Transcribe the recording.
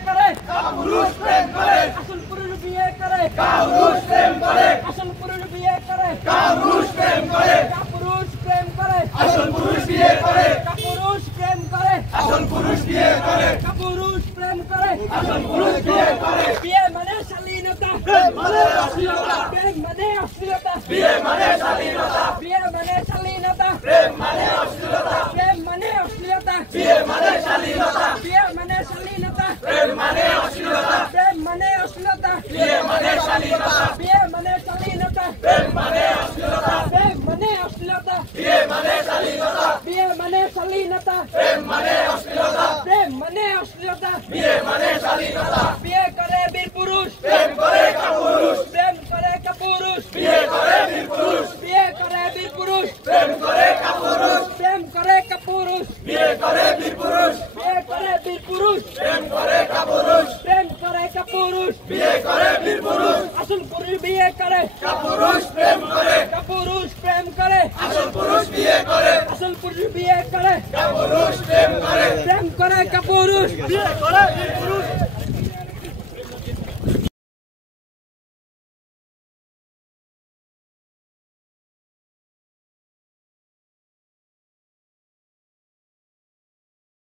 করে কাপুরুষ প্রেম করে আসল পুরুষ বিয়ে করে কাপুরুষ প্রেম করে আসল পুরুষ বিয়ে করে কাপুরুষ প্রেম করে কাপুরুষ প্রেম করে আসল পুরুষ বিয়ে করে কাপুরুষ প্রেম করে আসল পুরুষ বিয়ে করে কাপুরুষ প্রেম করে আসল পুরুষ বিয়ে করে বিয়ে মানে শালীনতা প্রেম মানে অশ্লীলতা প্রেম মানে অশ্লীলতা বিয়ে মানে শালীনতা বিয়ে মানে শালীনতা প্রেম মানে অশ্লীলতা প্রেম মানে অশ্লীলতা বিয়ে মানে শালীনতা বিয়ে মানে শালীনতা প্রেম মানে অশ্লীলতা প্রেম মানে অশ্লীলতা বিয়ে মানে শালীনতা বিয়ে মানে শালীনতা প্রেম মানে অশ্লীলতা প্রেম মানে অশ্লীলতা বিয়ে মানে শালীনতা বিয়ে মানে শালীনতা প্রেম মানে অশ্লীলতা প্রেম মানে অশ্লীলতা বিয়ে মানে শালীনতা বিয়ে করে বীর পুরুষ প্রেম করে কাপুরুষ প্রেম করে কাপুরুষ বিয়ে করে বীর পুরুষ বিয়ে করে বীর পুরুষ প্রেম করে কাপুরুষ প্রেম করে কাপুরুষ বিয়ে করে বীর পুরুষ বিয়ে করে বীর পুরুষ প্রেম করে কাপুরুষ প্রেম করে কাপুরুষ বিয়ে করে বীর পুরুষ আসল পুরুষ বিয়ে করে কাপুরুষ প্রেম করে কাপুরুষ প্রেম করে আসল পুরুষ বিয়ে করে আসল পুরুষ বিয়ে করে কাপুরুষ প্রেম করে কাপুরুষ বিয়ে করে বীর পুরুষ